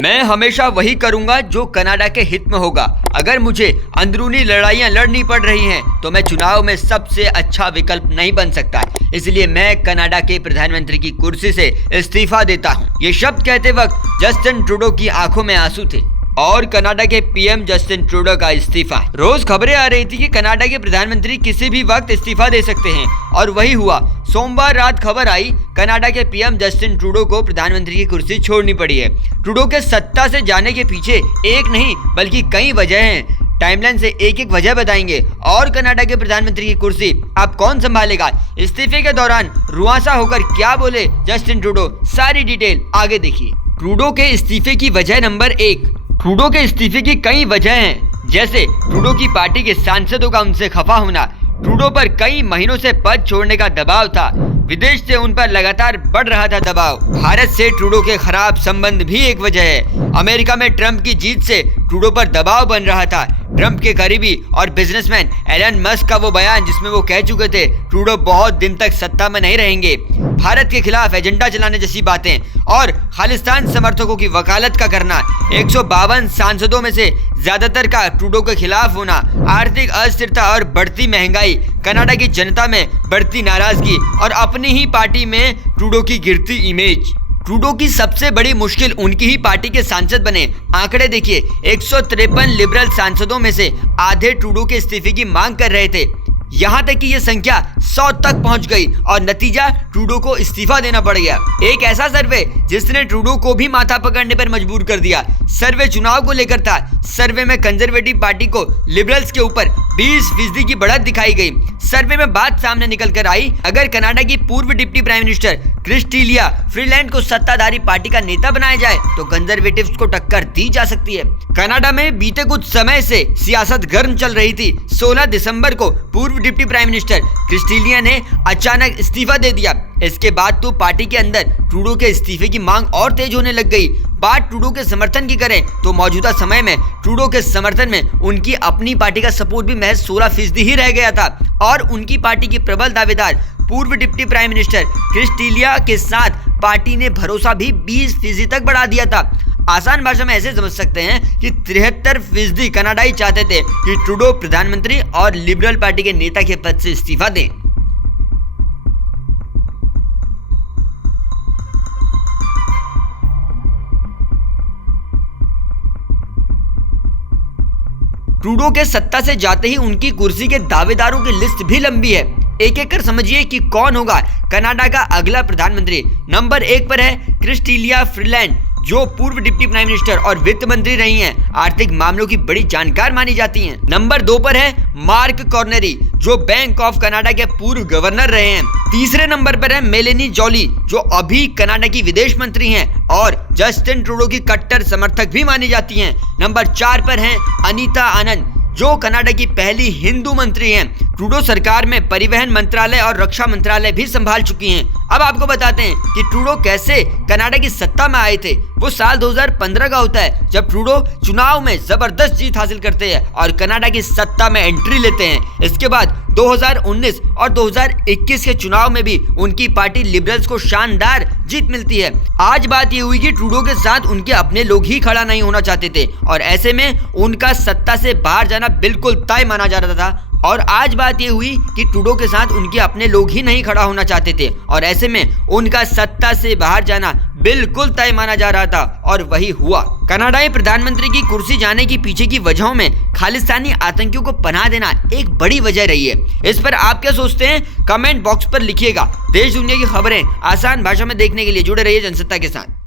मैं हमेशा वही करूंगा जो कनाडा के हित में होगा। अगर मुझे अंदरूनी लड़ाइयां लड़नी पड़ रही हैं तो मैं चुनाव में सबसे अच्छा विकल्प नहीं बन सकता, इसलिए मैं कनाडा के प्रधानमंत्री की कुर्सी से इस्तीफा देता हूं। ये शब्द कहते वक्त जस्टिन ट्रूडो की आंखों में आंसू थे और कनाडा के पीएम जस्टिन ट्रूडो का इस्तीफा। रोज खबरें आ रही थी कि कनाडा के प्रधानमंत्री किसी भी वक्त इस्तीफा दे सकते हैं और वही हुआ। सोमवार रात खबर आई कनाडा के पीएम जस्टिन ट्रूडो को प्रधानमंत्री की कुर्सी छोड़नी पड़ी है। ट्रूडो के सत्ता से जाने के पीछे एक नहीं बल्कि कई वजह हैं। टाइमलाइन से एक एक वजह बताएंगे और कनाडा के प्रधानमंत्री की कुर्सी अब कौन संभालेगा, इस्तीफे के दौरान रुआंसा होकर क्या बोले जस्टिन ट्रूडो, सारी डिटेल आगे देखिए। ट्रूडो के इस्तीफे की वजह नंबर 1। ट्रूडो के इस्तीफे की कई वजह हैं, जैसे ट्रूडो की पार्टी के सांसदों का उनसे खफा होना, ट्रूडो पर कई महीनों से पद छोड़ने का दबाव था, विदेश से उन पर लगातार बढ़ रहा था दबाव। भारत से ट्रूडो के खराब संबंध भी एक वजह है। अमेरिका में ट्रंप की जीत से ट्रूडो पर दबाव बन रहा था। ट्रंप के करीबी और बिजनेसमैन एलन मस्क का वो बयान जिसमें वो कह चुके थे ट्रूडो बहुत दिन तक सत्ता में नहीं रहेंगे, भारत के खिलाफ एजेंडा चलाने जैसी बातें और खालिस्तान समर्थकों की वकालत का करना, 152 सांसदों में से ज्यादातर का ट्रूडो के खिलाफ होना, आर्थिक अस्थिरता और बढ़ती महंगाई, कनाडा की जनता में बढ़ती नाराजगी और अपनी ही पार्टी में ट्रूडो की गिरती इमेज। ट्रूडो की सबसे बड़ी मुश्किल उनकी ही पार्टी के सांसद बने। आंकड़े देखिए, 153 लिबरल सांसदों में से आधे ट्रूडो के इस्तीफे की मांग कर रहे थे। यहाँ तक कि ये संख्या 100 तक पहुंच गई और नतीजा ट्रूडो को इस्तीफा देना पड़ गया। एक ऐसा सर्वे जिसने ट्रूडो को भी माथा पकड़ने पर मजबूर कर दिया। सर्वे चुनाव को लेकर था। सर्वे में कंजर्वेटिव पार्टी को लिबरल्स के ऊपर 20% की बढ़त दिखाई गई। सर्वे में बात सामने निकल कर आई, अगर कनाडा की पूर्व डिप्टी प्राइम मिनिस्टर क्रिस्टीलिया फ्रीलैंड को सत्ताधारी पार्टी का नेता बनाया जाए तो कंजर्वेटिव्स को टक्कर दी जा सकती है। कनाडा में बीते कुछ समय से सियासत गर्म चल रही थी। 16 दिसंबर को पूर्व डिप्टी प्राइम मिनिस्टर क्रिस्टीलिया ने अचानक इस्तीफा दे दिया। इसके बाद तो पार्टी के अंदर ट्रूडो के इस्तीफे की मांग और तेज होने लग गई। बात ट्रूडो के समर्थन की करें तो मौजूदा समय में ट्रूडो के समर्थन में उनकी अपनी पार्टी का सपोर्ट भी महज 16% ही रह गया था और उनकी पार्टी की प्रबल दावेदार पूर्व डिप्टी प्राइम मिनिस्टर क्रिस्टीलिया के साथ पार्टी ने भरोसा भी 20% तक बढ़ा दिया था। आसान भाषा में ऐसे समझ सकते हैं कि 73% कनाडाई चाहते थे कि ट्रूडो प्रधानमंत्री और लिबरल पार्टी के नेता के पद से इस्तीफा दें। ट्रूडो के सत्ता से जाते ही उनकी कुर्सी के दावेदारों की लिस्ट भी लंबी है। एक एक कर समझिए कि कौन होगा कनाडा का अगला प्रधानमंत्री। नंबर 1 पर है क्रिस्टीलिया फ्रीलैंड, जो पूर्व डिप्टी प्राइम मिनिस्टर और वित्त मंत्री रही हैं, आर्थिक मामलों की बड़ी जानकार मानी जाती हैं। नंबर 2 पर है मार्क कॉर्नेरी, जो बैंक ऑफ कनाडा के पूर्व गवर्नर रहे हैं। तीसरे नंबर पर है मेलेनी जॉली, जो अभी कनाडा की विदेश मंत्री हैं और जस्टिन ट्रूडो की कट्टर समर्थक भी मानी जाती हैं। नंबर 4 पर है अनीता आनंद, जो कनाडा की पहली हिंदू मंत्री हैं। ट्रूडो सरकार में परिवहन मंत्रालय और रक्षा मंत्रालय भी संभाल चुकी हैं। अब आपको बताते हैं कि ट्रूडो कैसे कनाडा की सत्ता में आए थे। वो साल 2015 का होता है जब ट्रूडो चुनाव में जबरदस्त जीत हासिल करते हैं और कनाडा की सत्ता में एंट्री लेते हैं। इसके बाद 2019 और 2021 के चुनाव में भी उनकी पार्टी लिबरल्स को शानदार जीत मिलती है। आज बात ये हुई कि ट्रूडो के साथ उनके अपने लोग ही खड़ा नहीं होना चाहते थे और ऐसे में उनका सत्ता से बाहर जाना बिल्कुल तय माना जा रहा था। और आज बात ये हुई कि ट्रूडो के साथ उनके अपने लोग ही नहीं खड़ा होना चाहते थे और ऐसे में उनका सत्ता से बाहर जाना बिल्कुल तय माना जा रहा था और वही हुआ। कनाडाई प्रधानमंत्री की कुर्सी जाने की पीछे की वजहों में खालिस्तानी आतंकियों को पनाह देना एक बड़ी वजह रही है। इस पर आप क्या सोचते हैं, कमेंट बॉक्स पर लिखिएगा। देश दुनिया की खबरें आसान भाषा में देखने के लिए जुड़े रहिए जनसत्ता के साथ।